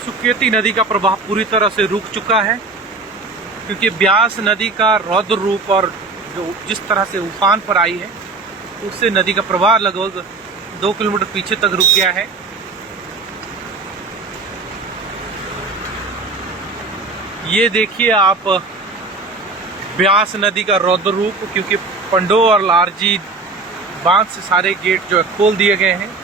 सुकेती नदी का प्रवाह पूरी तरह से रुक चुका है, क्योंकि ब्यास नदी का रौद्र रूप और जो जिस तरह से उफान पर आई है उससे नदी का प्रवाह लगभग 2 किलोमीटर पीछे तक रुक गया है। ये देखिए आप ब्यास नदी का रौद्र रूप, क्योंकि पंडो और लारजी बांध से सारे गेट जो है खोल दिए गए हैं।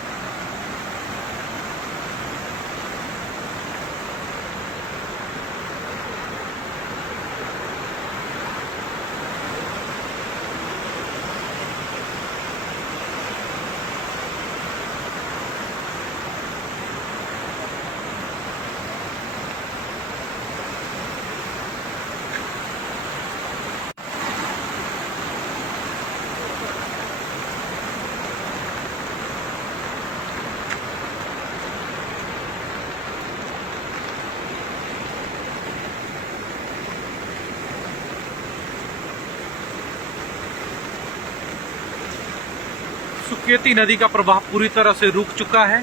सुकेती नदी का प्रवाह पूरी तरह से रुक चुका है,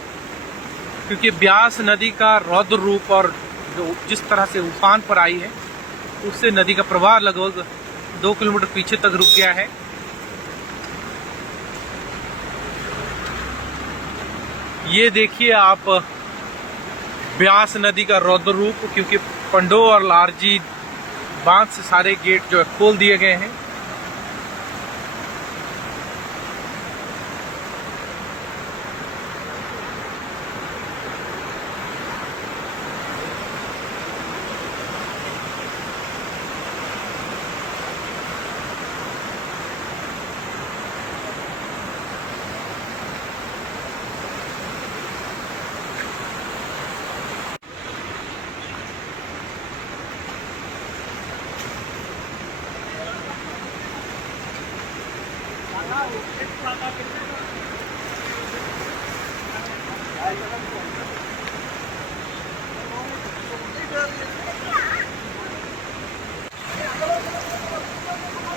क्योंकि ब्यास नदी का रौद्र रूप और जो जिस तरह से उफान पर आई है उससे नदी का प्रवाह लगभग 2 किलोमीटर पीछे तक रुक गया है। ये देखिए आप ब्यास नदी का रौद्र रूप, क्योंकि पंडो और लारजी बांध से सारे गेट जो है खोल दिए गए हैं।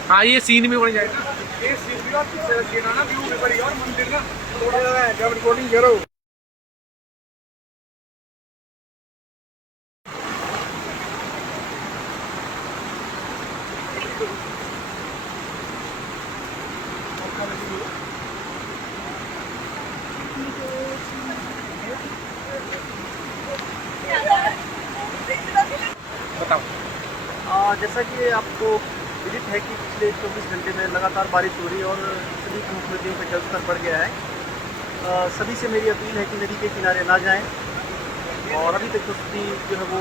हाँ, ये सीन भी बन जाएगा। ये सीन भी ना व्यू भी बढ़िया और मंदिर ना थोड़ा जब रिकॉर्डिंग करो। बताओ। जैसा कि आपको विदित है कि पिछले 24 घंटे में लगातार बारिश हो रही है और सभी प्रमुख नदियों का जलस्तर बढ़ गया है। सभी से मेरी अपील है कि नदी के किनारे ना जाएं, और अभी तक तो स्थिति जो है वो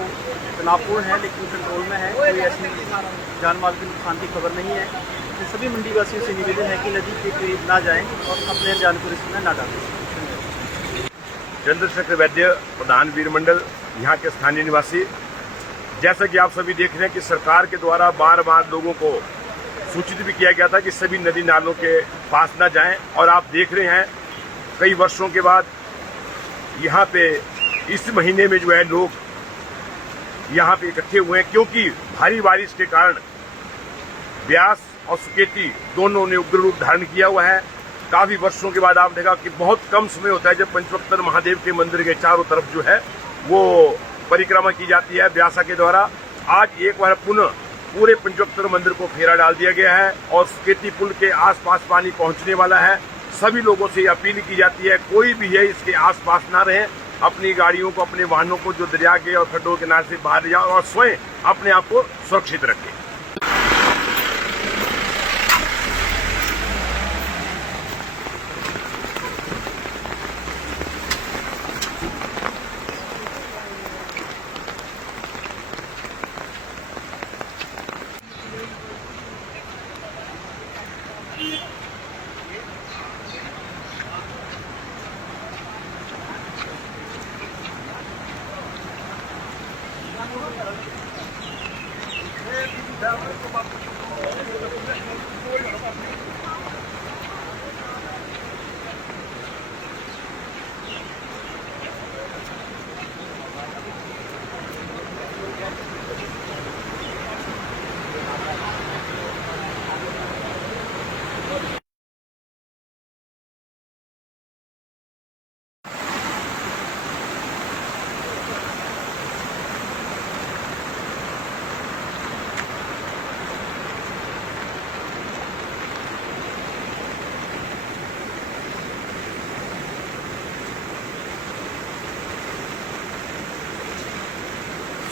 तनावपूर्ण है, लेकिन कंट्रोल में है। कोई ऐसी जान माल के नुकसान की खबर नहीं है। तो सभी मंडी वासियों से निवेदन है कि नदी के करीब ना जाएं और अपने जान को रिस्क में ना डालें। चंद्रशेखर वैद्य, प्रधान वीर मंडल, यहाँ के स्थानीय निवासी। जैसा कि आप सभी देख रहे हैं कि सरकार के द्वारा बार बार लोगों को सूचित भी किया गया था कि सभी नदी नालों के पास न जाएं, और आप देख रहे हैं कई वर्षों के बाद यहाँ पे इस महीने में जो है लोग यहाँ पे इकट्ठे हुए हैं, क्योंकि भारी बारिश के कारण ब्यास और सुकेती दोनों ने उग्र रूप धारण किया हुआ है। काफी वर्षों के बाद आप देखा कि बहुत कम समय होता है जब पंचवक्तर महादेव के मंदिर के चारों तरफ जो है वो परिक्रमा की जाती है ब्यासा के द्वारा। आज एक बार पुनः पूरे पंचवक्तर मंदिर को फेरा डाल दिया गया है और सुकेती पुल के आसपास पानी पहुंचने वाला है। सभी लोगों से अपील की जाती है कोई भी है इसके आसपास ना रहे, अपनी गाड़ियों को, अपने वाहनों को जो दरिया के और खड्डों के किनारे से बाहर जाओ और स्वयं अपने आप को सुरक्षित रखें।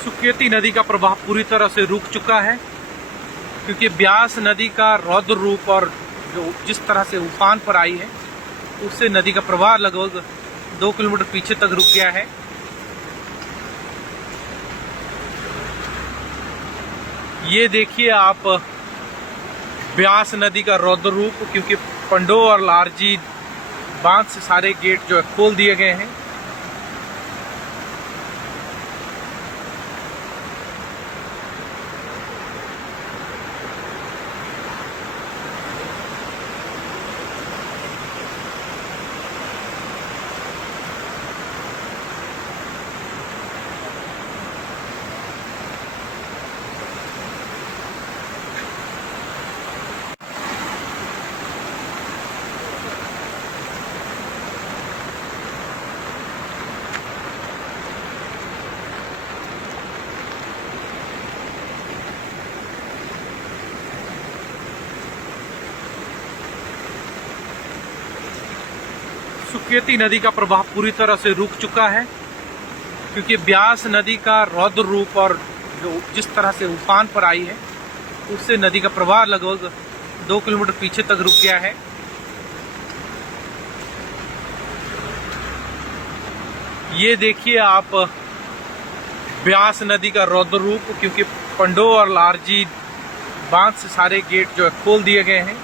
सुकेती नदी का प्रवाह पूरी तरह से रुक चुका है, क्योंकि ब्यास नदी का रौद्र रूप और जो जिस तरह से उफान पर आई है उससे नदी का प्रवाह लगभग 2 किलोमीटर पीछे तक रुक गया है। ये देखिए आप ब्यास नदी का रौद्र रूप, क्योंकि पंडो और लारजी बांध से सारे गेट जो है खोल दिए गए हैं। सुकेती नदी का प्रवाह पूरी तरह से रुक चुका है, क्योंकि ब्यास नदी का रौद्र रूप और जो जिस तरह से उफान पर आई है उससे नदी का प्रवाह लगभग 2 किलोमीटर पीछे तक रुक गया है। ये देखिए आप ब्यास नदी का रौद्र रूप, क्योंकि पंडो और लारजी बांध से सारे गेट जो है खोल दिए गए हैं।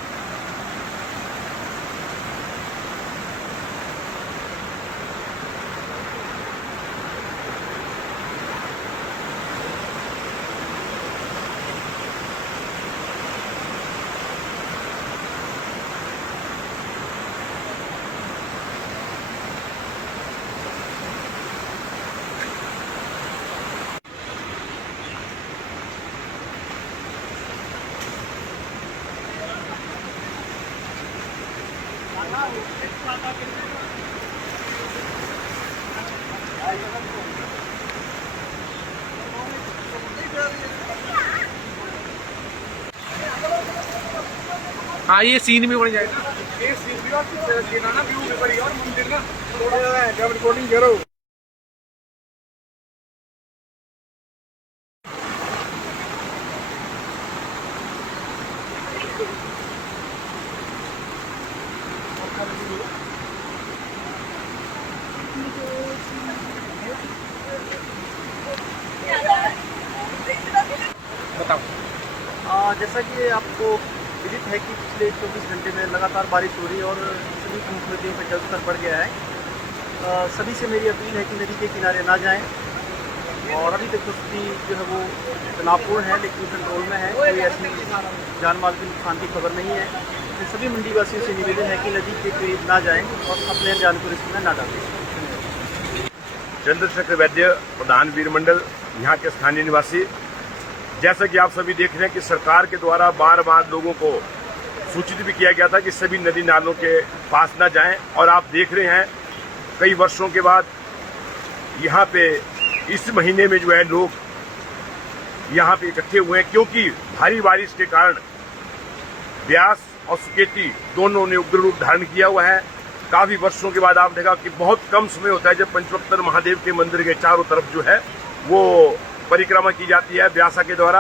हाँ, ये सीन भी बन जाएगा। ये सीन भी और ना व्यू भी बढ़िया और मंदिर ना थोड़ा ज्यादा है जब रिकॉर्डिंग करो। बताओ। जैसा कि आपको विदित है कि पिछले 24 घंटे में लगातार बारिश हो रही है और सभी प्रमुख नदियों का जलस्तर बढ़ गया है। सभी से मेरी अपील है कि नदी के किनारे ना जाएं, और अभी तक तो स्थिति जो है वो तनावपूर्ण है, लेकिन कंट्रोल में है। कोई ऐसी जान माल के नुकसान की खबर नहीं है। तो सभी मंडी वासियों से निवेदन है कि नदी के करीब ना जाएं और अपने जान को रिस्क में ना डालें। चंद्रशेखर वैद्य, प्रधान वीर मंडल, यहाँ के स्थानीय निवासी। जैसा कि आप सभी देख रहे हैं कि सरकार के द्वारा बार बार लोगों को सूचित भी किया गया था कि सभी नदी नालों के पास न जाएं, और आप देख रहे हैं कई वर्षों के बाद यहाँ पे इस महीने में जो है लोग यहाँ पे इकट्ठे हुए हैं, क्योंकि भारी बारिश के कारण ब्यास और सुकेती दोनों ने उग्र रूप धारण किया हुआ है। काफी वर्षों के बाद आप देखा कि बहुत कम समय होता है जब पंचवक्तर महादेव के मंदिर के चारों तरफ जो है वो परिक्रमा की जाती है ब्यासा के द्वारा।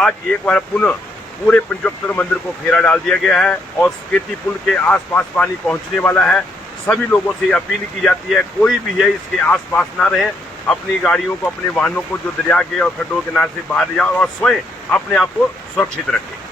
आज एक बार पुनः पूरे पंचवक्तर मंदिर को फेरा डाल दिया गया है और सुकेती पुल के आसपास पानी पहुंचने वाला है। सभी लोगों से अपील की जाती है कोई भी है इसके आसपास ना रहे, अपनी गाड़ियों को, अपने वाहनों को जो दरिया के और खड्डों के किनारे से बाहर ले जाओ और स्वयं अपने आप को सुरक्षित रखें।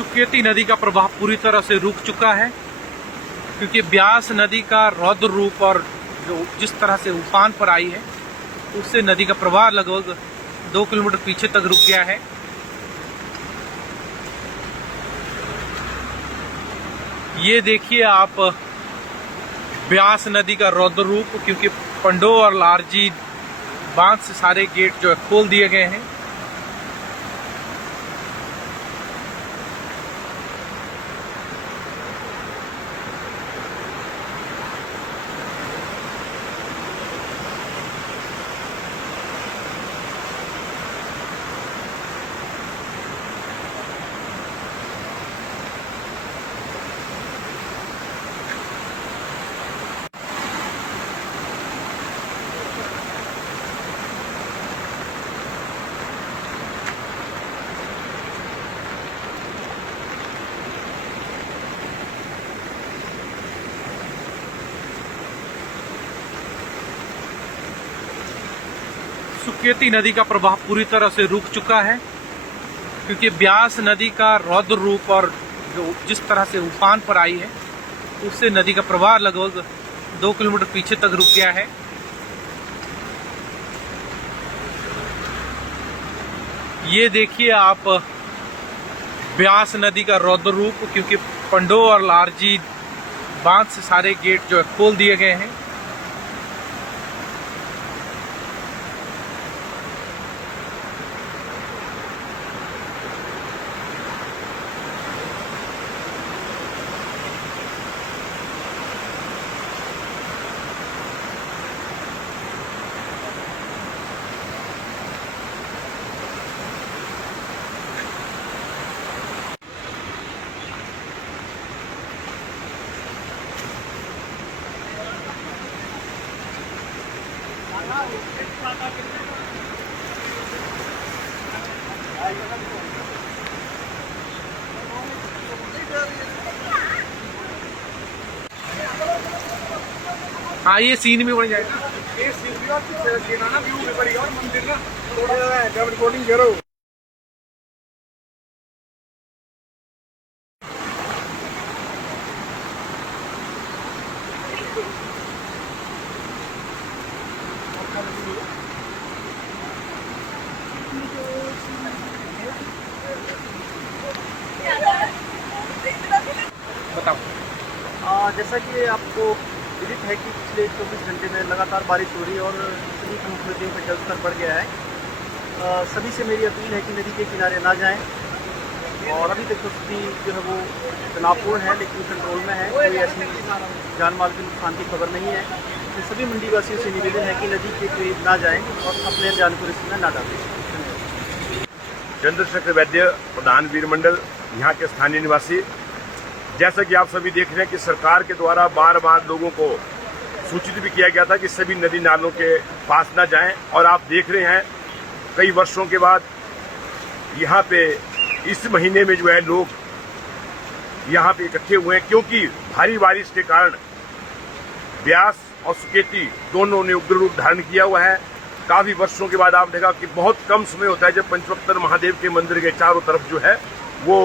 सुकेती नदी का प्रवाह पूरी तरह से रुक चुका है, क्योंकि ब्यास नदी का रौद्र रूप और जो जिस तरह से उफान पर आई है, उससे नदी का प्रवाह लगभग 2 किलोमीटर पीछे तक रुक गया है। ये देखिए आप ब्यास नदी का रौद्र रूप, क्योंकि पंडो और लारजी बांध से सारे गेट जो है खोल दिए गए हैं। सुकेती नदी का प्रवाह पूरी तरह से रुक चुका है, क्योंकि ब्यास नदी का रौद्र रूप और जो जिस तरह से उफान पर आई है, उससे नदी का प्रवाह लगभग 2 किलोमीटर पीछे तक रुक गया है। ये देखिए आप ब्यास नदी का रौद्र रूप, क्योंकि पंडो और लारजी बांध से सारे गेट जो है खोल दिए गए हैं। हाँ, ये सीन भी बन जाएगा। ये सीधी और पीछे सीना ना व्यू भी बढ़िया और मंदिर ना थोड़ा सा जब रिकॉर्डिंग करो। बताओ। जैसा कि आपको विदित है कि पिछले 24 घंटे में लगातार बारिश हो रही है और सभी प्रमुख नदियों का जलस्तर बढ़ गया है। सभी से मेरी अपील है कि नदी के किनारे ना जाएं, और अभी तक तो स्थिति जो है वो तनावपूर्ण है, लेकिन कंट्रोल में है। कोई ऐसी जान माल के नुकसान की खबर नहीं है। तो सभी मंडी वासियों से निवेदन है कि नदी के करीब ना जाएं और अपने जान को रिस्क में ना डालें। चंद्रशेखर वैद्य, प्रधान वीर मंडल, यहाँ के स्थानीय निवासी। जैसा कि आप सभी देख रहे हैं कि सरकार के द्वारा बार बार लोगों को सूचित भी किया गया था कि सभी नदी नालों के पास न जाएं, और आप देख रहे हैं कई वर्षों के बाद यहाँ पे इस महीने में जो है लोग यहाँ पे इकट्ठे हुए हैं, क्योंकि भारी बारिश के कारण ब्यास और सुकेती दोनों ने उग्र रूप धारण किया हुआ है। काफी वर्षों के बाद आप देखा कि बहुत कम समय होता है जब पंचवक्तर महादेव के मंदिर के चारों तरफ जो है वो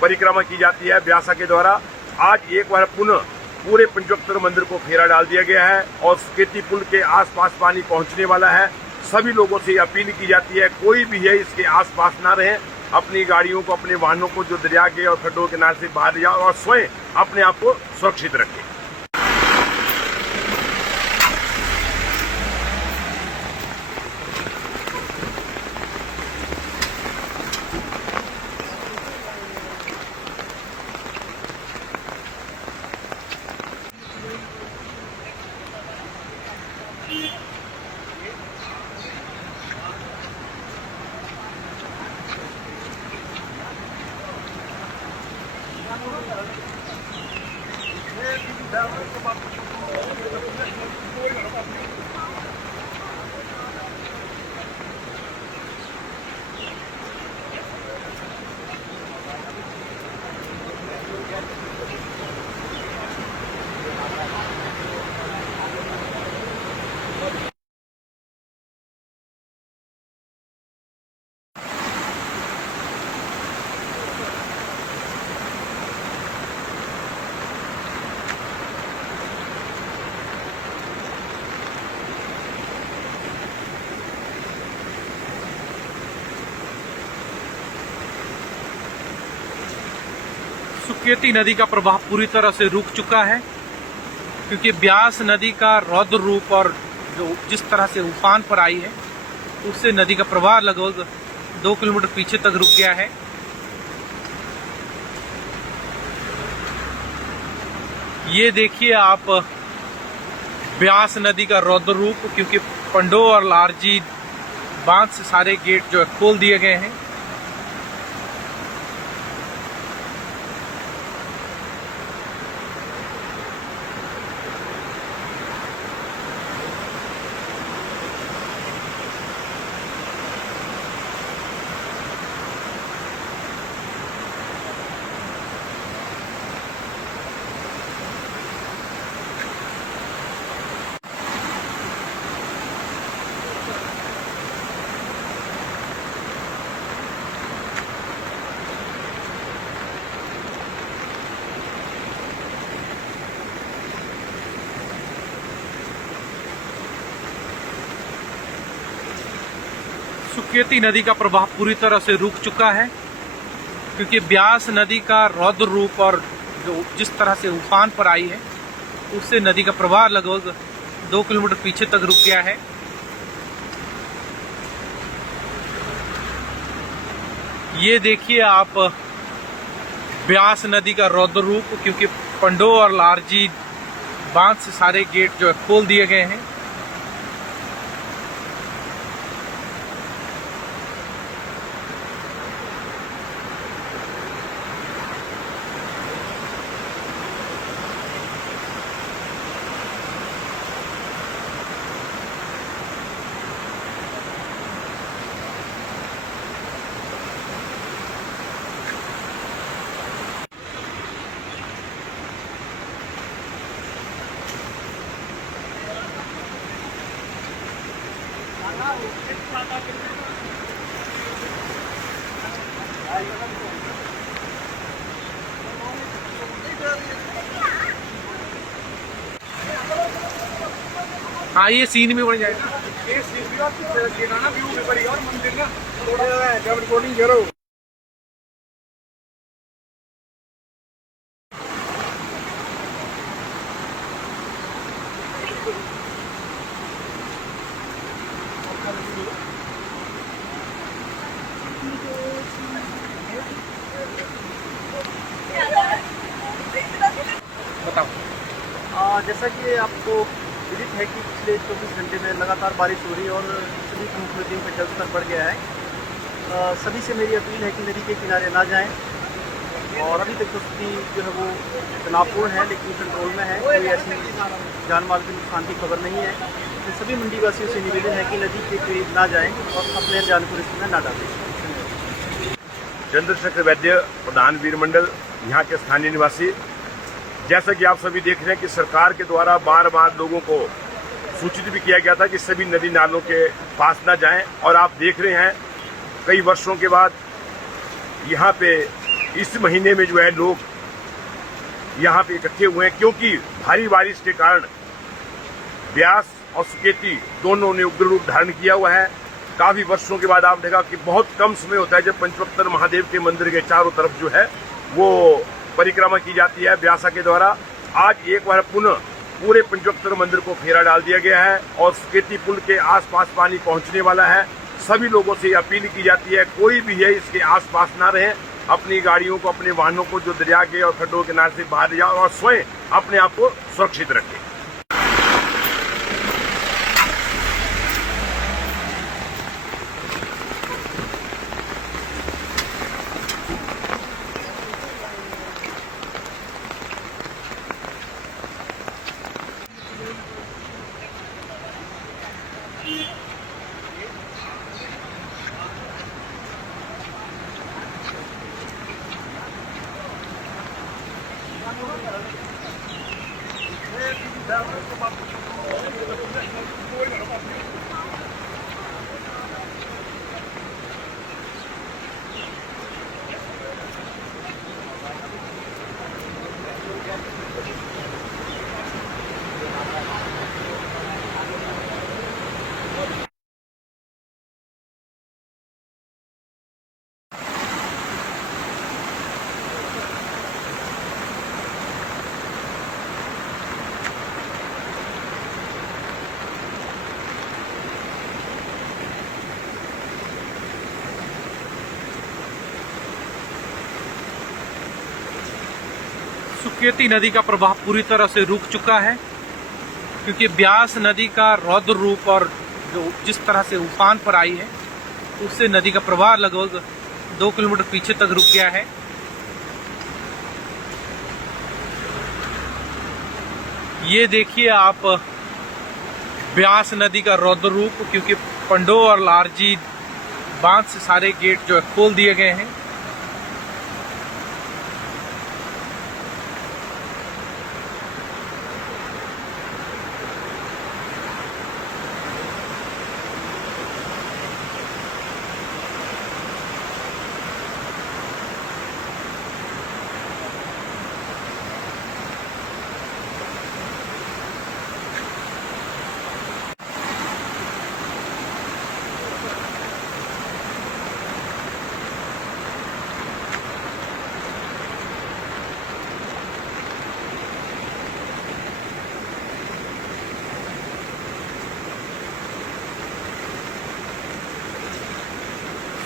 परिक्रमा की जाती है ब्यासा के द्वारा। आज एक बार पुनः पूरे पंचवक्तर मंदिर को फेरा डाल दिया गया है और सुकेती पुल के आसपास पानी पहुंचने वाला है। सभी लोगों से अपील की जाती है कोई भी है इसके आसपास ना रहे, अपनी गाड़ियों को, अपने वाहनों को जो दरिया के और खड्डों के किनारे से बाहर जाओ और स्वयं अपने आप को सुरक्षित रखें। सुकेती नदी का प्रवाह पूरी तरह से रुक चुका है, क्योंकि ब्यास नदी का रौद्र रूप और जो जिस तरह से उफान पर आई है उससे नदी का प्रवाह लगभग 2 किलोमीटर पीछे तक रुक गया है। ये देखिए आप ब्यास नदी का रौद्र रूप, क्योंकि पंडो और लारजी बांध से सारे गेट जो है खोल दिए गए हैं। सुकेती नदी का प्रवाह पूरी तरह से रुक चुका है, क्योंकि ब्यास नदी का रौद्र रूप और जो जिस तरह से उफान पर आई है उससे नदी का प्रवाह लगभग 2 किलोमीटर पीछे तक रुक गया है। ये देखिए आप ब्यास नदी का रौद्र रूप, क्योंकि पंडो और लारजी बांध से सारे गेट जो है खोल दिए गए हैं। हाँ, ये सीन में बन जाएगा। ये सीधी और गिराना व्यू में बड़ी और मंदिर ना थोड़ा ज्यादा जब रिकॉर्डिंग करो। बताओ। जैसा कि आपको विदित है कि पिछले 24 घंटे में लगातार बारिश हो रही है और सभी प्रमुख नदियों का जलस्तर बढ़ गया है। सभी से मेरी अपील है कि नदी के किनारे ना जाएं, और अभी तक तो स्थिति जो है वो तनावपूर्ण है, लेकिन कंट्रोल में है। कोई ऐसी जान माल के नुकसान की खबर नहीं है। तो सभी मंडी वासियों से निवेदन है कि नदी के करीब ना जाएं और अपने जान को रिस्क में ना डालें। चंद्रशेखर वैद्य, प्रधान वीर मंडल, यहाँ के स्थानीय निवासी। जैसा कि आप सभी देख रहे हैं कि सरकार के द्वारा बार बार लोगों को सूचित भी किया गया था कि सभी नदी नालों के पास न जाएं, और आप देख रहे हैं कई वर्षों के बाद यहाँ पे इस महीने में जो है लोग यहाँ पे इकट्ठे हुए हैं, क्योंकि भारी बारिश के कारण ब्यास और सुकेती दोनों ने उग्र रूप धारण किया हुआ है। काफी वर्षों के बाद आप देखा कि बहुत कम समय होता है जब पंचवक्तर महादेव के मंदिर के चारों तरफ जो है वो परिक्रमा की जाती है ब्यासा के द्वारा। आज एक बार पुनः पूरे पंचवक्तर मंदिर को फेरा डाल दिया गया है और सुकेती पुल के आसपास पानी पहुंचने वाला है। सभी लोगों से अपील की जाती है कोई भी है इसके आसपास ना रहे, अपनी गाड़ियों को, अपने वाहनों को जो दरिया के और खड्डों के किनारे से बाहर ले जाओ और स्वयं अपने आप को सुरक्षित रखें। सुकेती नदी का प्रवाह पूरी तरह से रुक चुका है, क्योंकि ब्यास नदी का रौद्र रूप और जो जिस तरह से उफान पर आई है उससे नदी का प्रवाह लगभग 2 किलोमीटर पीछे तक रुक गया है। ये देखिए आप ब्यास नदी का रौद्र रूप, क्योंकि पंडो और लारजी बांध से सारे गेट जो है खोल दिए गए हैं।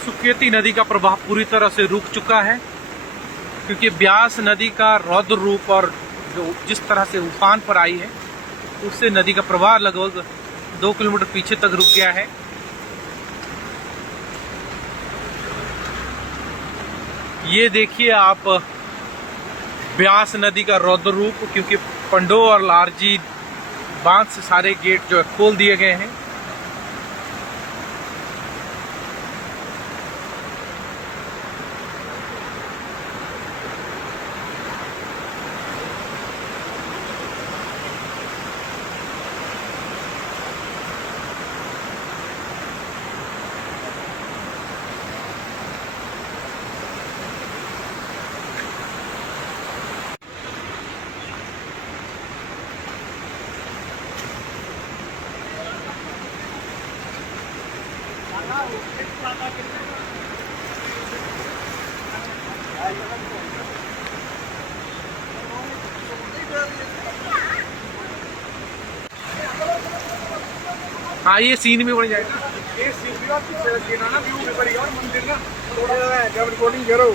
सुकेती नदी का प्रवाह पूरी तरह से रुक चुका है, क्योंकि ब्यास नदी का रौद्र रूप और जो जिस तरह से उफान पर आई है उससे नदी का प्रवाह लगभग 2 किलोमीटर पीछे तक रुक गया है। ये देखिए आप ब्यास नदी का रौद्र रूप, क्योंकि पंडो और लारजी बांध से सारे गेट जो है खोल दिए गए हैं। हाँ, ये सीन भी बन जाएगा। ये सीधी और पीछे रखिए ना व्यू भी बढ़िया और मंदिर ना थोड़ा जब रिकॉर्डिंग करो।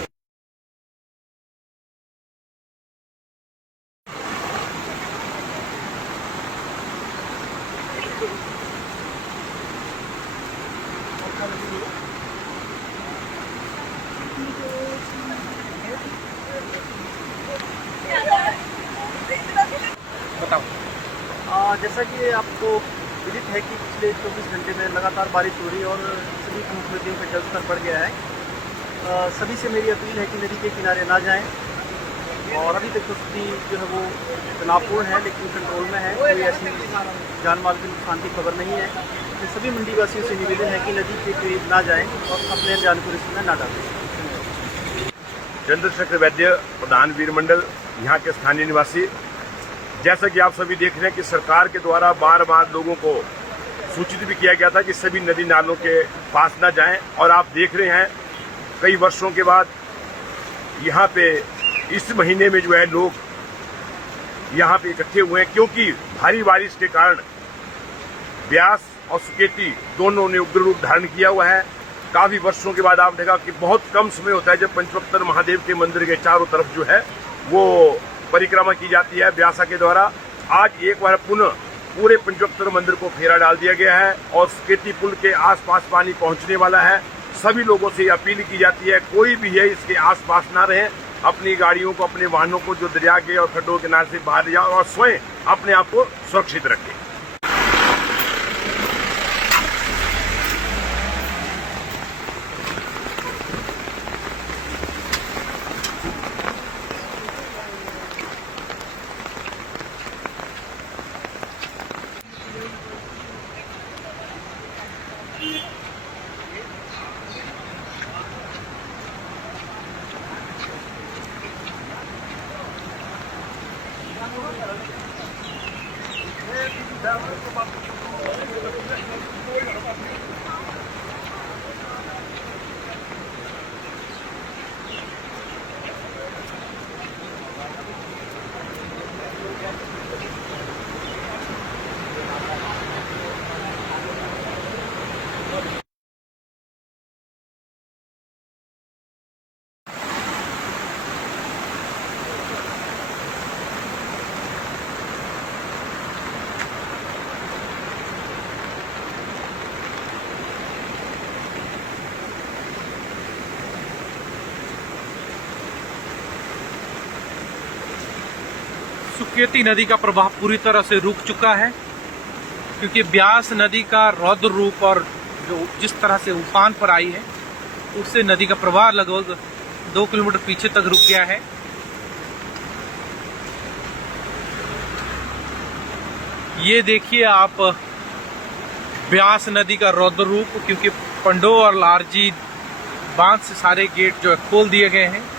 बताओ। जैसा कि आपको विदित है कि पिछले 24 घंटे में लगातार बारिश हो रही है और सभी प्रमुख नदियों का जलस्तर बढ़ गया है। सभी से मेरी अपील है कि नदी के किनारे ना जाएं, और अभी तक तो स्थिति जो है वो तनावपूर्ण है, लेकिन कंट्रोल में है। कोई ऐसी जान माल के नुकसान की खबर नहीं है। तो सभी मंडी वासियों से निवेदन है कि नदी के करीब ना जाएं और अपने जान को रिस्क में ना डालें। चंद्रशेखर वैद्य, प्रधान वीर मंडल, यहाँ के स्थानीय निवासी। जैसा कि आप सभी देख रहे हैं कि सरकार के द्वारा बार बार लोगों को सूचित भी किया गया था कि सभी नदी नालों के पास न जाएं, और आप देख रहे हैं कई वर्षों के बाद यहाँ पे इस महीने में जो है लोग यहाँ पे इकट्ठे हुए हैं, क्योंकि भारी बारिश के कारण ब्यास और सुकेती दोनों ने उग्र रूप धारण किया हुआ है। काफी वर्षों के बाद आप देखा कि बहुत कम समय होता है जब पंचवक्तर महादेव के मंदिर के चारों तरफ जो है वो परिक्रमा की जाती है ब्यासा के द्वारा। आज एक बार पुनः पूरे पंचवक्तर मंदिर को फेरा डाल दिया गया है और सुकेती पुल के आसपास पानी पहुंचने वाला है। सभी लोगों से अपील की जाती है कोई भी है इसके आसपास ना रहे, अपनी गाड़ियों को, अपने वाहनों को जो दरिया के और खड्डों के किनारे से बाहर ले जाओ और स्वयं अपने आप को सुरक्षित रखें। सुकेती नदी का प्रवाह पूरी तरह से रुक चुका है, क्योंकि ब्यास नदी का रौद्र रूप और जो जिस तरह से उफान पर आई है उससे नदी का प्रवाह लगभग 2 किलोमीटर पीछे तक रुक गया है। ये देखिए आप ब्यास नदी का रौद्र रूप, क्योंकि पंडो और लारजी बांध से सारे गेट जो है खोल दिए गए हैं।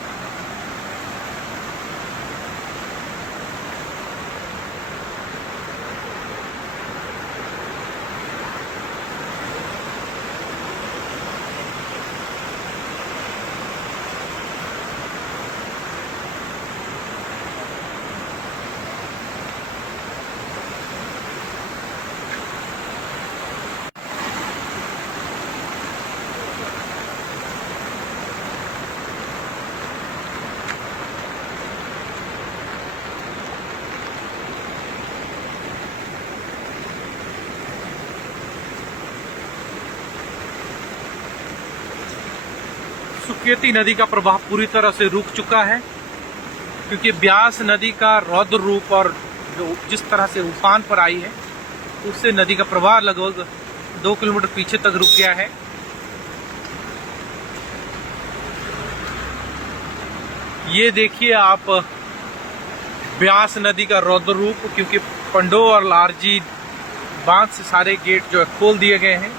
सुकेती नदी का प्रवाह पूरी तरह से रुक चुका है, क्योंकि ब्यास नदी का रौद्र रूप और जो जिस तरह से उफान पर आई है उससे नदी का प्रवाह लगभग 2 किलोमीटर पीछे तक रुक गया है। ये देखिए आप ब्यास नदी का रौद्र रूप, क्योंकि पंडो और लारजी बांध से सारे गेट जो है खोल दिए गए हैं।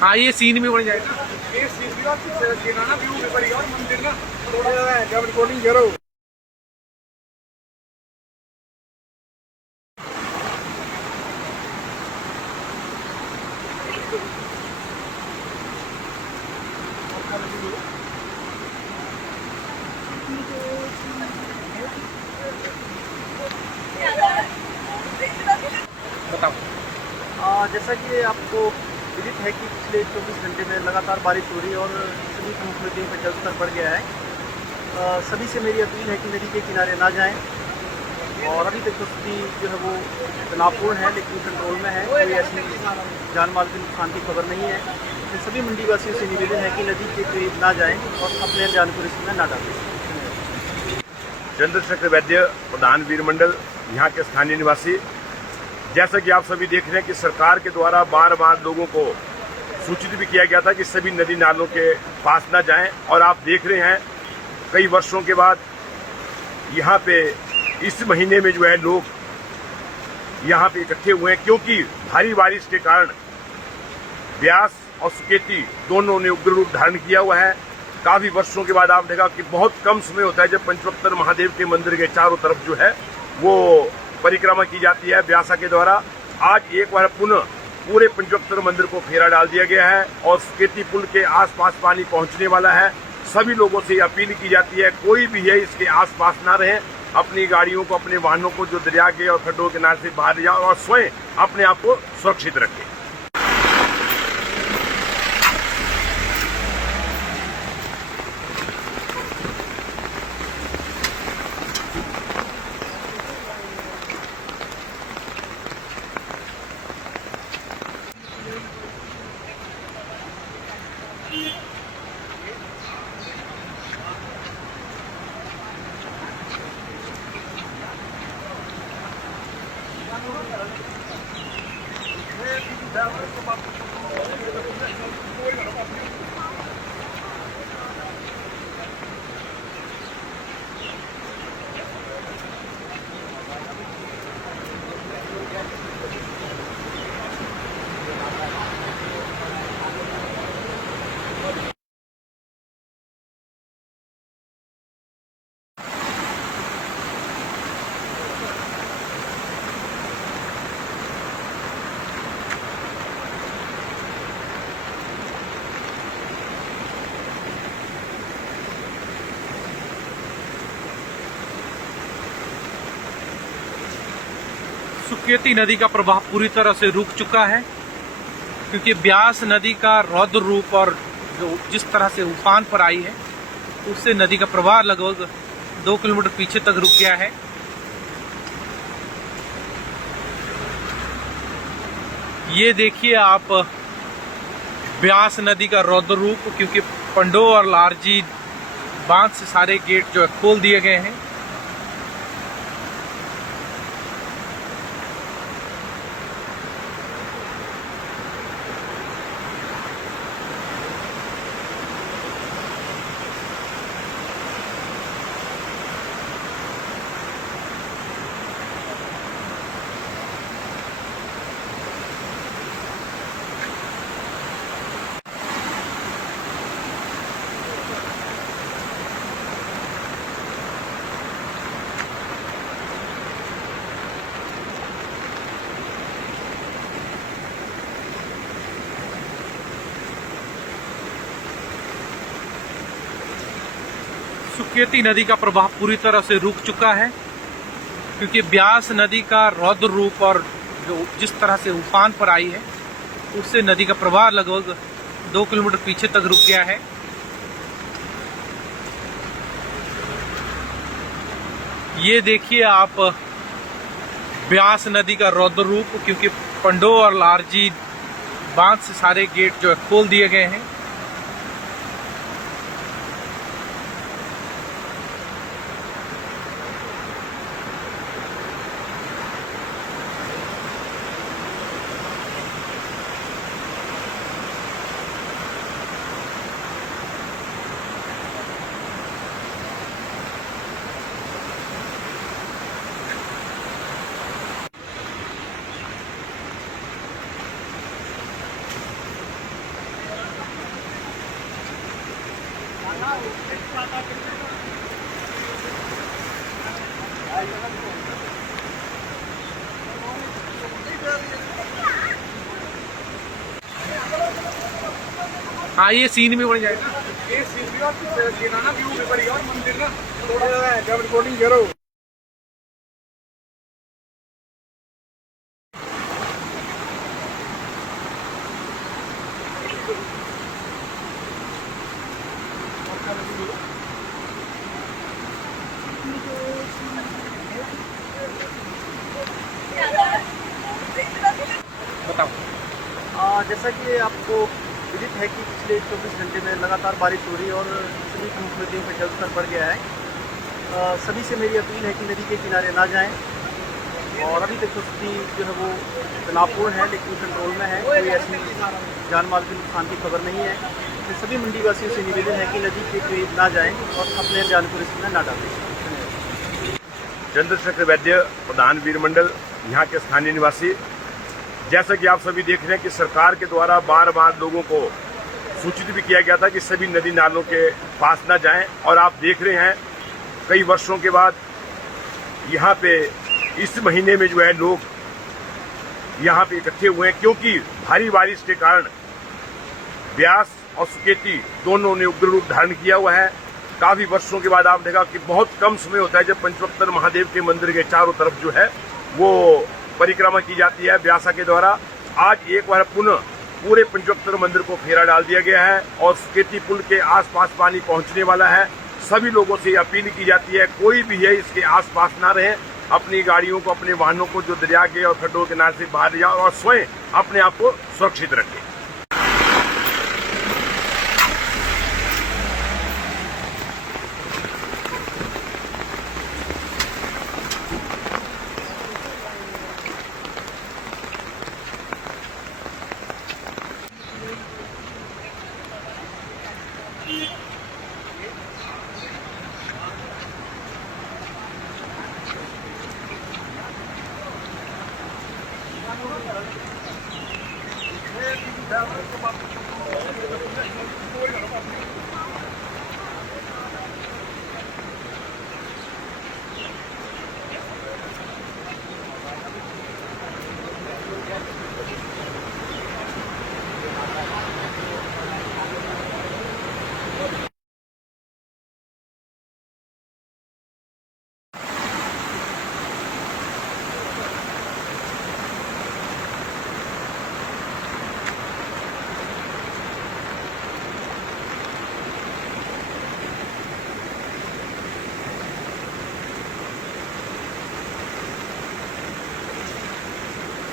हाँ, ये सीन भी बन जाएगा। ये सीन भी आप पीछे रखिएगा ना, व्यू भी बढ़िया और मंदिर ना थोड़ा ज्यादा जब रिकॉर्डिंग करो। बताओ। जैसा कि आपको विदित है कि पिछले 24 घंटे में लगातार बारिश हो रही है और सभी प्रमुख नदियों का जलस्तर बढ़ गया है। सभी से मेरी अपील है कि नदी के किनारे ना जाएं, और अभी तक तो स्थिति जो है वो तनावपूर्ण है, लेकिन कंट्रोल में है। कोई ऐसी जान माल के नुकसान की खबर नहीं है। तो सभी मंडी वासियों से निवेदन है कि नदी के करीब ना जाएं और अपने जान को रिस्क में ना डालें। चंद्रशेखर वैद्य, प्रधान वीर मंडल, यहाँ के स्थानीय निवासी। जैसा कि आप सभी देख रहे हैं कि सरकार के द्वारा बार बार लोगों को सूचित भी किया गया था कि सभी नदी नालों के पास न जाएं, और आप देख रहे हैं कई वर्षों के बाद यहाँ पे इस महीने में जो है लोग यहाँ पे इकट्ठे हुए हैं, क्योंकि भारी बारिश के कारण ब्यास और सुकेती दोनों ने उग्र रूप धारण किया हुआ है। काफी वर्षों के बाद आप देखा कि बहुत कम समय होता है जब पंचवक्तर महादेव के मंदिर के चारों तरफ जो है वो परिक्रमा की जाती है ब्यासा के द्वारा। आज एक बार पुनः पूरे पंचवक्तर मंदिर को फेरा डाल दिया गया है और सुकेती पुल के आसपास पानी पहुंचने वाला है। सभी लोगों से अपील की जाती है कोई भी है इसके आसपास ना रहे, अपनी गाड़ियों को, अपने वाहनों को जो दरिया के और खड्डों के किनारे से बाहर जाओ और स्वयं अपने आप को सुरक्षित रखें। सुकेती नदी का प्रवाह पूरी तरह से रुक चुका है, क्योंकि ब्यास नदी का रौद्र रूप और जो जिस तरह से उफान पर आई है उससे नदी का प्रवाह लगभग 2 किलोमीटर पीछे तक रुक गया है। ये देखिए आप ब्यास नदी का रौद्र रूप, क्योंकि पंडो और लारजी बांध से सारे गेट जो है खोल दिए गए हैं। सुकेती नदी का प्रवाह पूरी तरह से रुक चुका है, क्योंकि ब्यास नदी का रौद्र रूप और जो जिस तरह से उफान पर आई है उससे नदी का प्रवाह लगभग 2 किलोमीटर पीछे तक रुक गया है। ये देखिए आप ब्यास नदी का रौद्र रूप, क्योंकि पंडो और लारजी बांध से सारे गेट जो है खोल दिए गए हैं। हाँ, ये सीन भी बन जाएगा। ये सीन भी और ये ना व्यू भी बढ़िया और मंदिर ना थोड़ा है जब रिकॉर्डिंग करो। बताओ। जैसा कि आपको विदित है कि पिछले 24 घंटे में लगातार बारिश हो रही है और सभी प्रमुख नदियों का जलस्तर बढ़ गया है। सभी से मेरी अपील है कि नदी के किनारे ना जाएं, और अभी तक तो स्थिति जो है वो तनावपूर्ण है, लेकिन कंट्रोल में है। कोई ऐसी जान माल के नुकसान की खबर नहीं है। तो सभी मंडी वासियों से निवेदन है कि नदी के करीब ना जाएं और अपने जान को रिस्क में ना डालें। चंद्रशेखर वैद्य, प्रधान वीर मंडल, यहाँ के स्थानीय निवासी। जैसा कि आप सभी देख रहे हैं कि सरकार के द्वारा बार बार लोगों को सूचित भी किया गया था कि सभी नदी नालों के पास न जाएं, और आप देख रहे हैं कई वर्षों के बाद यहाँ पे इस महीने में जो है लोग यहाँ पे इकट्ठे हुए हैं, क्योंकि भारी बारिश के कारण ब्यास और सुकेती दोनों ने उग्र रूप धारण किया हुआ है। काफी वर्षों के बाद आप देखा कि बहुत कम समय होता है जब पंचवक्तर महादेव के मंदिर के चारों तरफ जो है वो परिक्रमा की जाती है ब्यासा के द्वारा। आज एक बार पुनः पूरे पंचवक्तर मंदिर को फेरा डाल दिया गया है और सुकेती पुल के आसपास पानी पहुंचने वाला है। सभी लोगों से अपील की जाती है कोई भी है इसके आसपास ना रहे, अपनी गाड़ियों को, अपने वाहनों को जो दरिया के और खड्डों के किनारे से बाहर जाओ और स्वयं अपने आप को सुरक्षित रखें।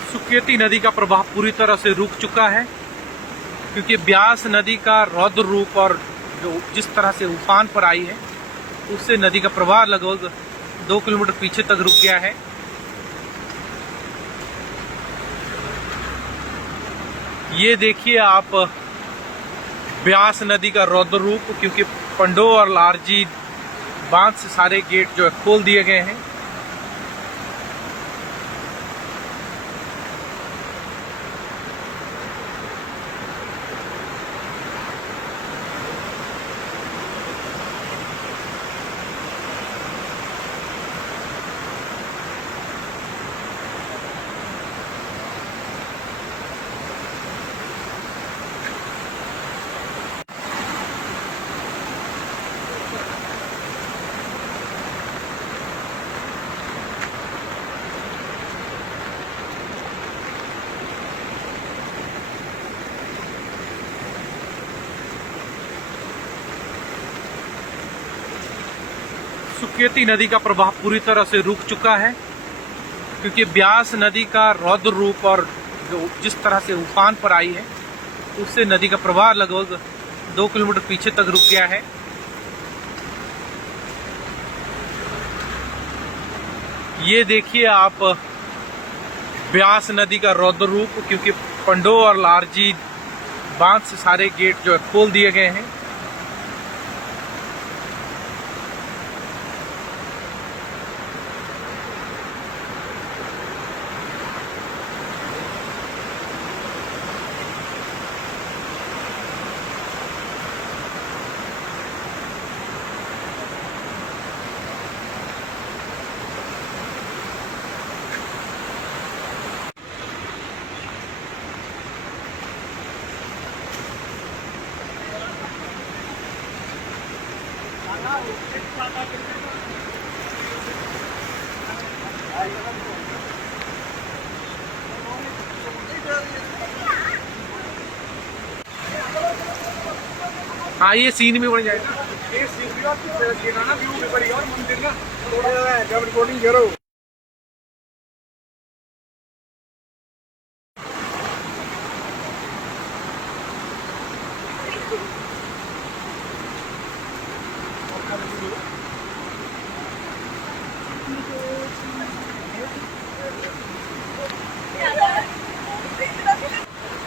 सुकेती नदी का प्रवाह पूरी तरह से रुक चुका है, क्योंकि ब्यास नदी का रौद्र रूप और जो जिस तरह से उफान पर आई है उससे नदी का प्रवाह लगभग 2 किलोमीटर पीछे तक रुक गया है। ये देखिए आप ब्यास नदी का रौद्र रूप, क्योंकि पंडो और लारजी बांध से सारे गेट जो है खोल दिए गए हैं। सुकेती नदी का प्रवाह पूरी तरह से रुक चुका है, क्योंकि ब्यास नदी का रौद्र रूप और जो जिस तरह से उफान पर आई है उससे नदी का प्रवाह लगभग 2 किलोमीटर पीछे तक रुक गया है। ये देखिए आप ब्यास नदी का रौद्र रूप, क्योंकि पंडो और लारजी बांध से सारे गेट जो है खोल दिए गए हैं। हाँ, ये सीन भी बन जाएगा। ये सीन भी और किस तरह से ना व्यू भी बढ़िया और मंदिर ना थोड़ा जब रिकॉर्डिंग करो।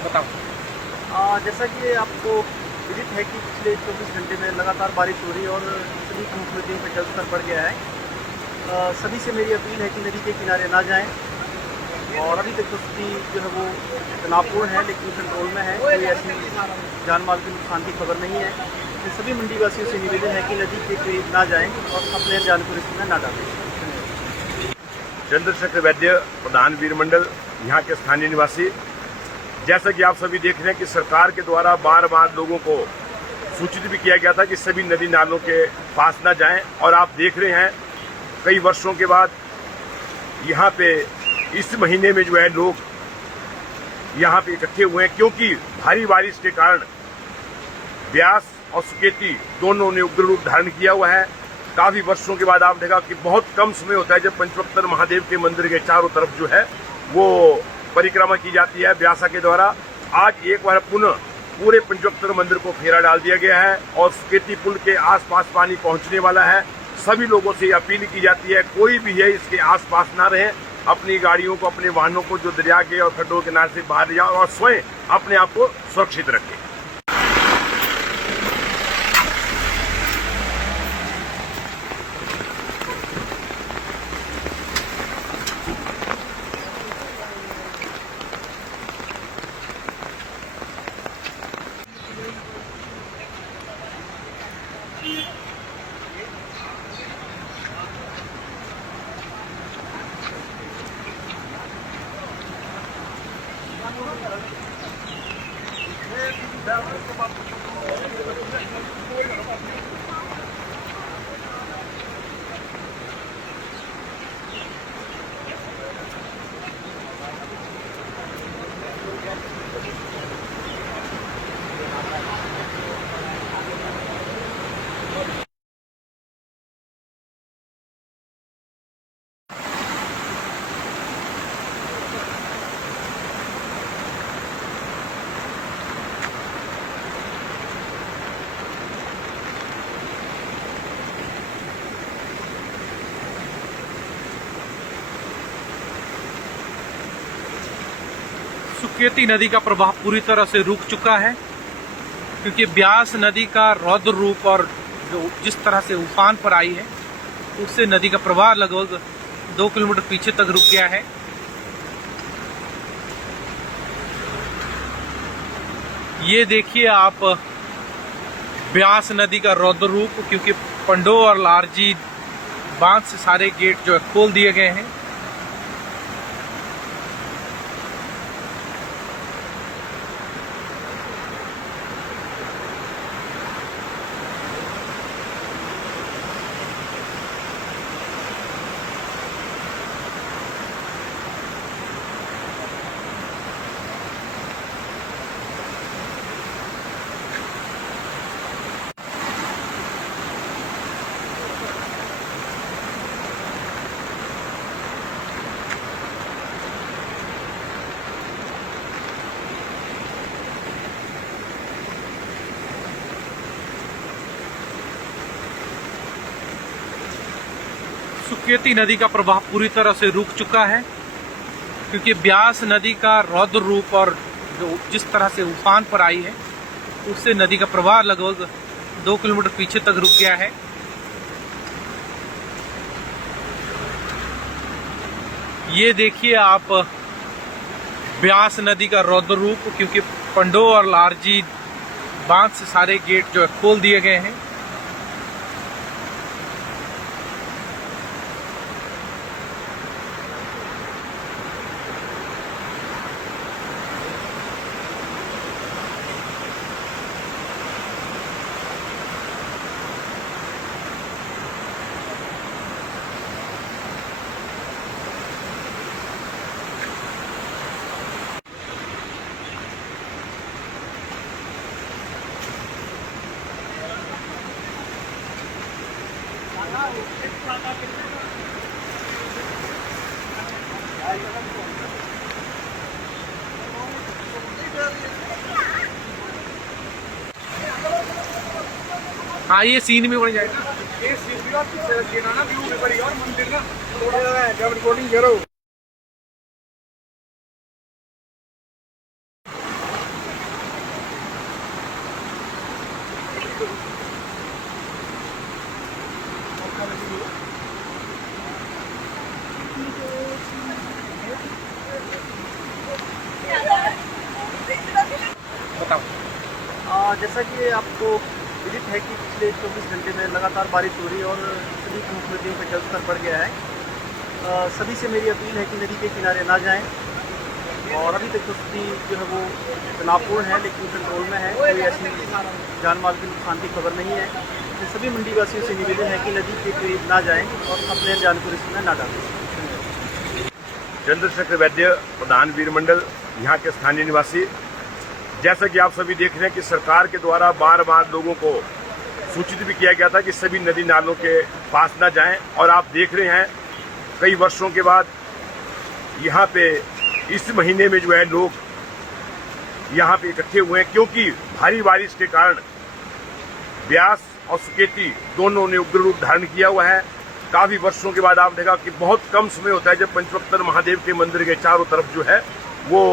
बताओ। जैसा कि आपको विदित है कि पिछले 24 घंटे में लगातार बारिश हो रही है और सभी प्रमुख नदियों का जलस्तर बढ़ गया है। सभी से मेरी अपील है कि नदी के किनारे ना जाएं, और अभी तक तो स्थिति जो है वो तनावपूर्ण है लेकिन कंट्रोल में है। कोई ऐसी जान माल के नुकसान की खबर नहीं है। तो सभी मंडी वासियों से निवेदन है कि नदी के करीब ना जाएं और अपने जान को रिस्क में ना डालें। चंद्रशेखर वैद्य, प्रधान वीर मंडल, यहाँ के स्थानीय निवासी। जैसा कि आप सभी देख रहे हैं कि सरकार के द्वारा बार बार लोगों को सूचित भी किया गया था कि सभी नदी नालों के पास ना जाएं, और आप देख रहे हैं कई वर्षों के बाद यहाँ पे इस महीने में जो है लोग यहाँ पे इकट्ठे हुए हैं, क्योंकि भारी बारिश के कारण ब्यास और सुकेती दोनों ने उग्र रूप धारण किया हुआ है। काफी वर्षों के बाद आप देखा कि बहुत कम समय होता है जब पंचवक्तर महादेव के मंदिर के चारों तरफ जो है वो परिक्रमा की जाती है ब्यासा के द्वारा। आज एक बार पुनः पूरे पंचवक्तर मंदिर को फेरा डाल दिया गया है और सुकेती पुल के आसपास पानी पहुंचने वाला है। सभी लोगों से अपील की जाती है कोई भी है इसके आसपास ना रहे, अपनी गाड़ियों को, अपने वाहनों को जो दरिया के और खड्डों के किनारे से बाहर जाओ और स्वयं अपने आप को सुरक्षित रखें। सुकेती नदी का प्रवाह पूरी तरह से रुक चुका है, क्योंकि ब्यास नदी का रौद्र रूप और जो जिस तरह से उफान पर आई है, उससे नदी का प्रवाह लगभग 2 किलोमीटर पीछे तक रुक गया है। ये देखिए आप ब्यास नदी का रौद्र रूप, क्योंकि पंडो और लारजी बांध से सारे गेट जो है खोल दिए गए हैं। सुकेती नदी का प्रवाह पूरी तरह से रुक चुका है, क्योंकि ब्यास नदी का रौद्र रूप और जो जिस तरह से उफान पर आई है, उससे नदी का प्रवाह लगभग 2 किलोमीटर पीछे तक रुक गया है। ये देखिए आप ब्यास नदी का रौद्र रूप, क्योंकि पंडो और लारजी बांध से सारे गेट जो है खोल दिए गए हैं। हाँ, ये सीन में बन जाएगा। ये सीधी और पीछे रखिए ना व्यू में बड़ी और मंदिर ना थोड़ा सा है जब रिकॉर्डिंग करो। बताओ। जैसा कि आपको विदित है कि पिछले 24 घंटे में लगातार बारिश हो रही है और सभी प्रमुख नदियों पर जलस्तर बढ़ गया है। सभी से मेरी अपील है कि नदी के किनारे ना जाएं, और अभी तक तो स्थिति जो है वो तनावपूर्ण है, लेकिन कंट्रोल में है। कोई ऐसी जान माल के नुकसान की खबर नहीं है। तो सभी मंडी वासियों से निवेदन है कि नदी के करीब ना जाएं और अपने जान को रिस्क में ना डालें। चंद्रशेखर वैद्य, प्रधान वीर मंडल, यहाँ के स्थानीय निवासी। जैसा कि आप सभी देख रहे हैं कि सरकार के द्वारा बार बार लोगों को सूचित भी किया गया था कि सभी नदी नालों के पास न जाएं, और आप देख रहे हैं कई वर्षों के बाद यहाँ पे इस महीने में जो है लोग यहाँ पे इकट्ठे हुए हैं, क्योंकि भारी बारिश के कारण ब्यास और सुकेती दोनों ने उग्र रूप धारण किया हुआ है। काफी वर्षों के बाद आप देखा कि बहुत कम समय होता है जब पंचवक्तर महादेव के मंदिर के चारों तरफ जो है वो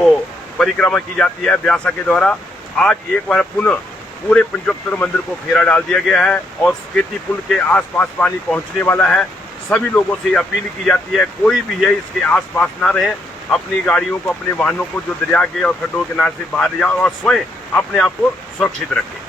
परिक्रमा की जाती है ब्यासा के द्वारा। आज एक बार पुनः पूरे पंचवक्तर मंदिर को फेरा डाल दिया गया है और सुकेती पुल के आसपास पानी पहुंचने वाला है। सभी लोगों से अपील की जाती है कोई भी है इसके आसपास ना रहे, अपनी गाड़ियों को, अपने वाहनों को जो दरिया के और खड्डों के किनारे से बाहर ले जाओ और स्वयं अपने आप को सुरक्षित रखें।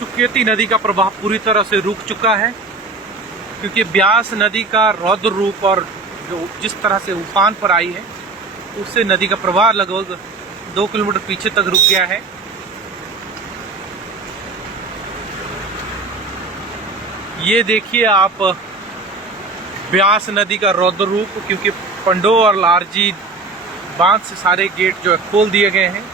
सुकेती नदी का प्रवाह पूरी तरह से रुक चुका है, क्योंकि ब्यास नदी का रौद्र रूप और जो जिस तरह से उफान पर आई है उससे नदी का प्रवाह लगभग 2 किलोमीटर पीछे तक रुक गया है। ये देखिए आप ब्यास नदी का रौद्र रूप, क्योंकि पंडो और लारजी बांध से सारे गेट जो है खोल दिए गए हैं।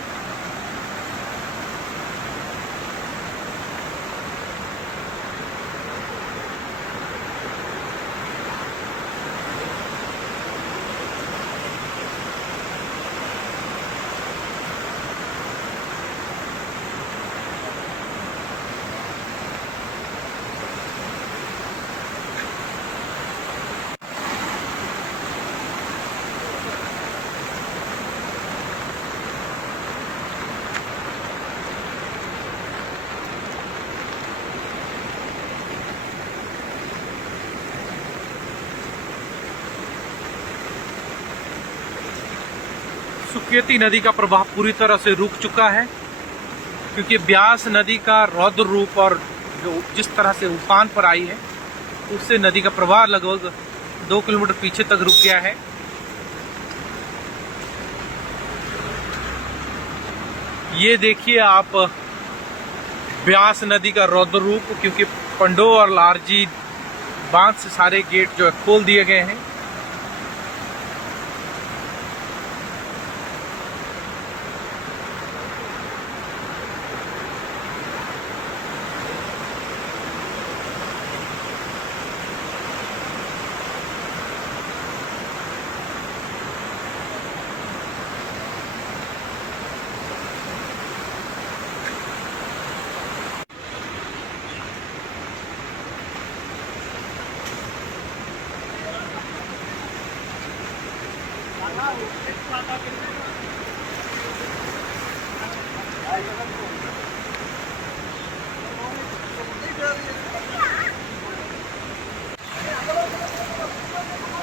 सुकेती नदी का प्रवाह पूरी तरह से रुक चुका है, क्योंकि ब्यास नदी का रौद्र रूप और जो जिस तरह से उफान पर आई है उससे नदी का प्रवाह लगभग 2 किलोमीटर पीछे तक रुक गया है। ये देखिए आप ब्यास नदी का रौद्र रूप, क्योंकि पंडो और लारजी बांध से सारे गेट जो है खोल दिए गए हैं।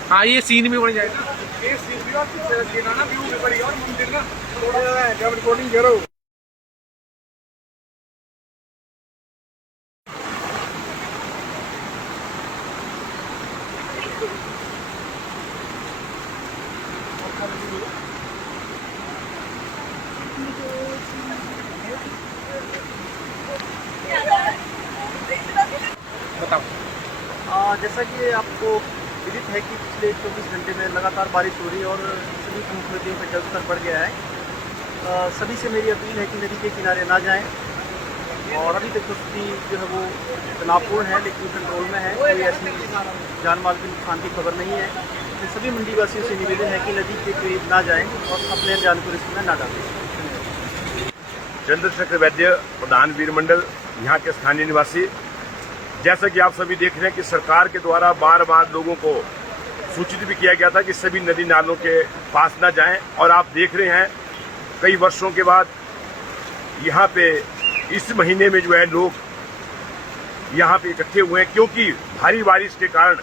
हाँ, ये सीन भी बन जाएगा। ये सीन भी और पीछे रखिए ना व्यू भी बढ़िया और मंदिर ना थोड़ा जब रिकॉर्डिंग करो। बताओ। जैसा कि आपको विदित है कि पिछले 24 घंटे में लगातार बारिश हो रही है और सभी प्रमुख नदियों का जलस्तर बढ़ गया है। सभी से मेरी अपील है कि नदी के किनारे ना जाएं, और अभी तक तो स्थिति जो है वो तनावपूर्ण है, लेकिन कंट्रोल में है। कोई ऐसी जान माल के नुकसान की खबर नहीं है। तो सभी मंडी वासियों से निवेदन है कि नदी के करीब ना जाएं और अपने जान को रिस्क में ना डालें। चंद्रशेखर वैद्य, प्रधान वीर मंडल, यहाँ के स्थानीय निवासी। जैसा कि आप सभी देख रहे हैं कि सरकार के द्वारा बार बार लोगों को सूचित भी किया गया था कि सभी नदी नालों के पास न जाएं, और आप देख रहे हैं कई वर्षों के बाद यहाँ पे इस महीने में जो है लोग यहाँ पे इकट्ठे हुए हैं, क्योंकि भारी बारिश के कारण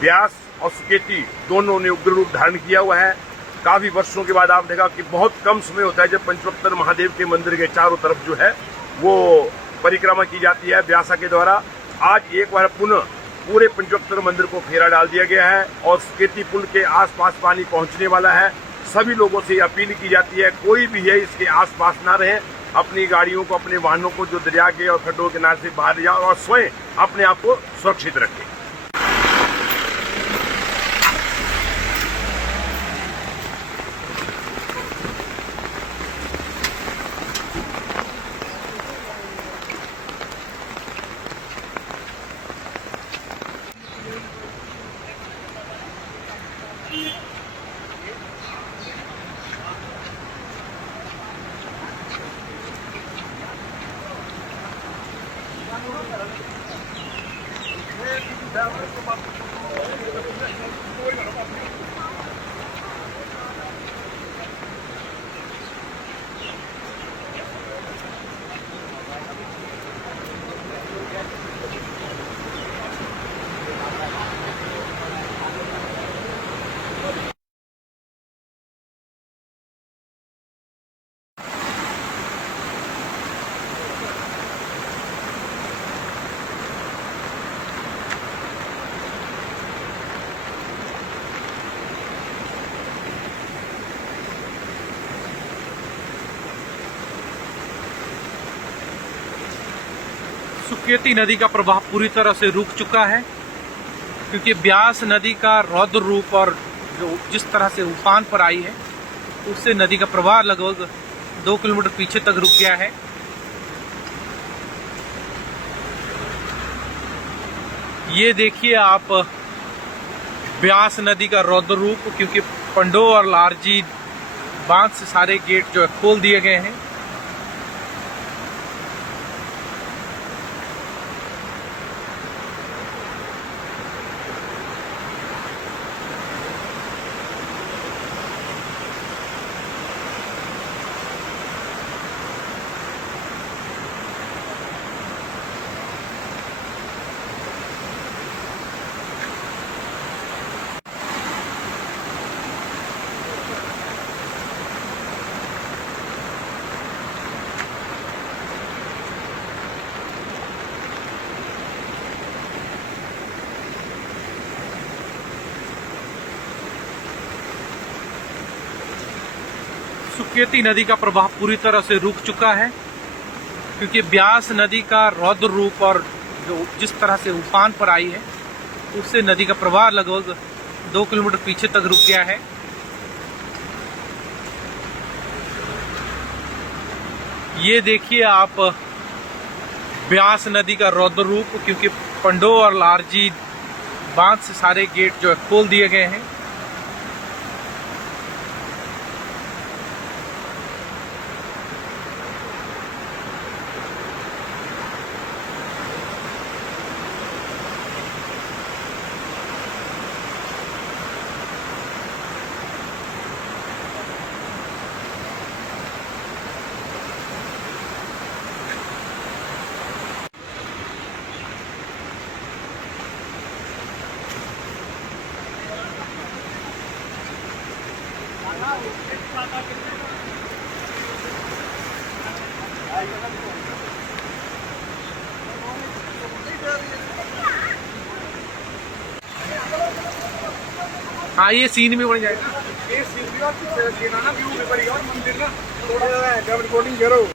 ब्यास और सुकेती दोनों ने उग्र रूप धारण किया हुआ है। काफी वर्षों के बाद आप देखा कि बहुत कम समय होता है जब पंचवक्तर महादेव के मंदिर के चारों तरफ जो है वो परिक्रमा की जाती है ब्यासा के द्वारा। आज एक बार पुनः पूरे पंचवक्तर मंदिर को फेरा डाल दिया गया है और सुकेती पुल के आसपास पानी पहुंचने वाला है। सभी लोगों से अपील की जाती है कोई भी है इसके आसपास ना रहे, अपनी गाड़ियों को, अपने वाहनों को जो दरिया के और खड्डों के किनारे से बाहर ले जाओ और स्वयं अपने आप को सुरक्षित रखें। सुकेती नदी का प्रवाह पूरी तरह से रुक चुका है, क्योंकि ब्यास नदी का रौद्र रूप और जो जिस तरह से उफान पर आई है उससे नदी का प्रवाह लगभग 2 किलोमीटर पीछे तक रुक गया है। ये देखिए आप ब्यास नदी का रौद्र रूप, क्योंकि पंडो और लारजी बांध से सारे गेट जो है खोल दिए गए हैं। सुकेती नदी का प्रवाह पूरी तरह से रुक चुका है, क्योंकि ब्यास नदी का रौद्र रूप और जो जिस तरह से उफान पर आई है उससे नदी का प्रवाह लगभग 2 किलोमीटर पीछे तक रुक गया है। ये देखिए आप ब्यास नदी का रौद्र रूप, क्योंकि पंडो और लारजी बांध से सारे गेट जो है खोल दिए गए हैं। हाँ, ये सीन भी बन जाएगा। ये सीधी और पीछे ना व्यू भी बढ़िया और मंदिर ना थोड़ा सा जब रिकॉर्डिंग करो।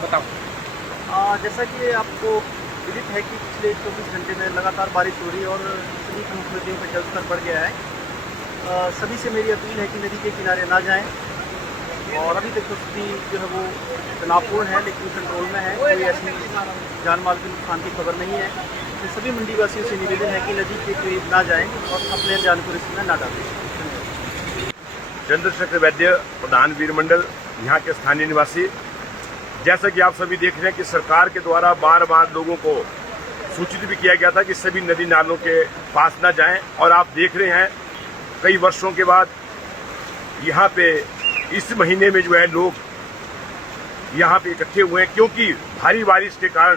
बताओ। जैसा कि आपको विदित है कि पिछले 24 घंटे में लगातार बारिश हो रही है और सभी प्रमुख नदियों का जलस्तर बढ़ गया है। सभी से मेरी अपील है कि नदी के किनारे ना जाएं, और अभी तक तो स्थिति जो है वो तनावपूर्ण है, लेकिन कंट्रोल में है। कोई ऐसी जान माल के नुकसान की खबर नहीं है। तो सभी मंडी वासियों से निवेदन है कि नदी के करीब ना जाएं और अपने जान को रिस्क में ना डालें। चंद्रशेखर वैद्य, प्रधान वीर मंडल, यहाँ के स्थानीय निवासी। जैसा कि आप सभी देख रहे हैं कि सरकार के द्वारा बार बार लोगों को सूचित भी किया गया था कि सभी नदी नालों के पास न जाएं, और आप देख रहे हैं कई वर्षों के बाद यहाँ पे इस महीने में जो है लोग यहाँ पे इकट्ठे हुए हैं, क्योंकि भारी बारिश के कारण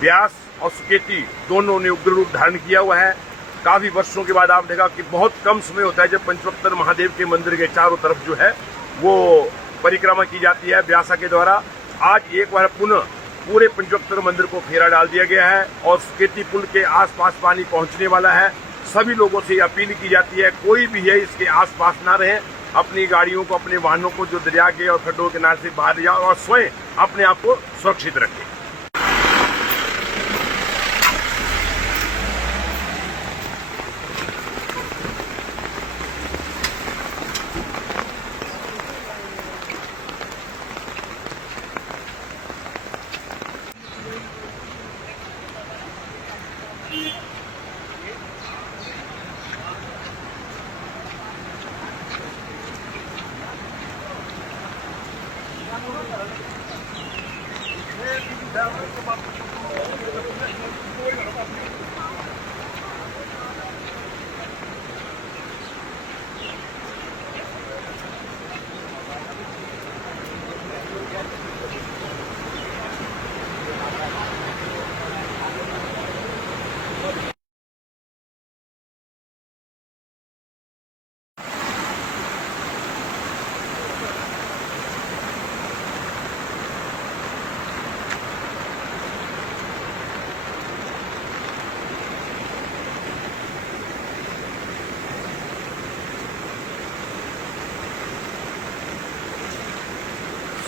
ब्यास और सुकेती दोनों ने उग्र रूप धारण किया हुआ है। काफी वर्षों के बाद आप देखा कि बहुत कम समय होता है जब पंचवक्तर महादेव के मंदिर के चारों तरफ जो है वो परिक्रमा की जाती है ब्यासा के द्वारा। आज एक बार पुनः पूरे पंचवक्तर मंदिर को फेरा डाल दिया गया है और सुकेती पुल के आसपास पानी पहुंचने वाला है। सभी लोगों से अपील की जाती है कोई भी है इसके आसपास ना रहे, अपनी गाड़ियों को, अपने वाहनों को जो दरिया के और खड्डों के किनारे से बाहर जाओ और स्वयं अपने आप को सुरक्षित रखें।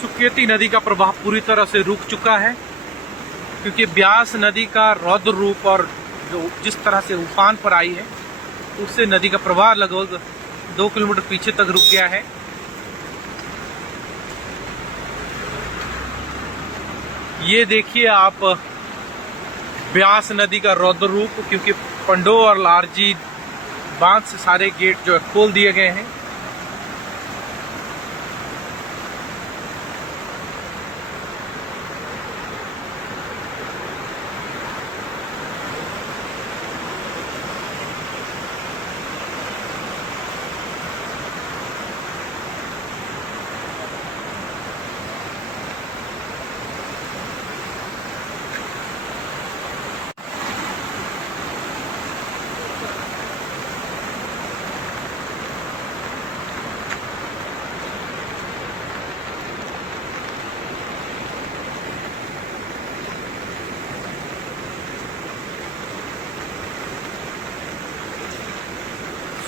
सुकेती नदी का प्रवाह पूरी तरह से रुक चुका है, क्योंकि ब्यास नदी का रौद्र रूप और जो जिस तरह से उफान पर आई है उससे नदी का प्रवाह लगभग 2 किलोमीटर पीछे तक रुक गया है। ये देखिए आप ब्यास नदी का रौद्र रूप, क्योंकि पंडो और लारजी बांध से सारे गेट जो है खोल दिए गए हैं।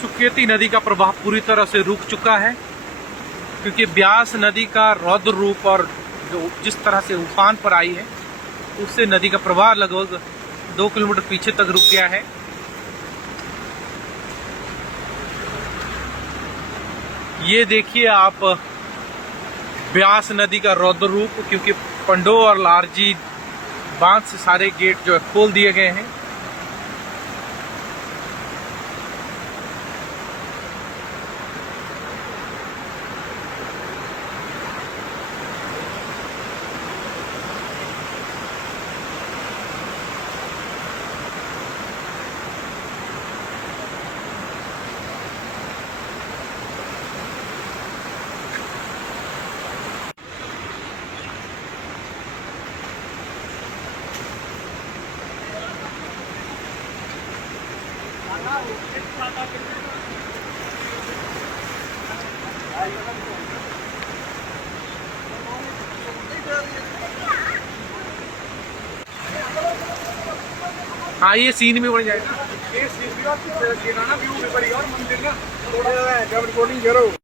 सुकेती नदी का प्रवाह पूरी तरह से रुक चुका है, क्योंकि ब्यास नदी का रौद्र रूप और जो जिस तरह से उफान पर आई है उससे नदी का प्रवाह लगभग 2 किलोमीटर पीछे तक रुक गया है। ये देखिए आप ब्यास नदी का रौद्र रूप, क्योंकि पंडो और लारजी बांध से सारे गेट जो है खोल दिए गए हैं। हाँ, ये सीन में बन जाएगा। ये सीधी बात है ना, व्यू भी बड़ी और मंदिर ना थोड़ा रिकॉर्डिंग करो।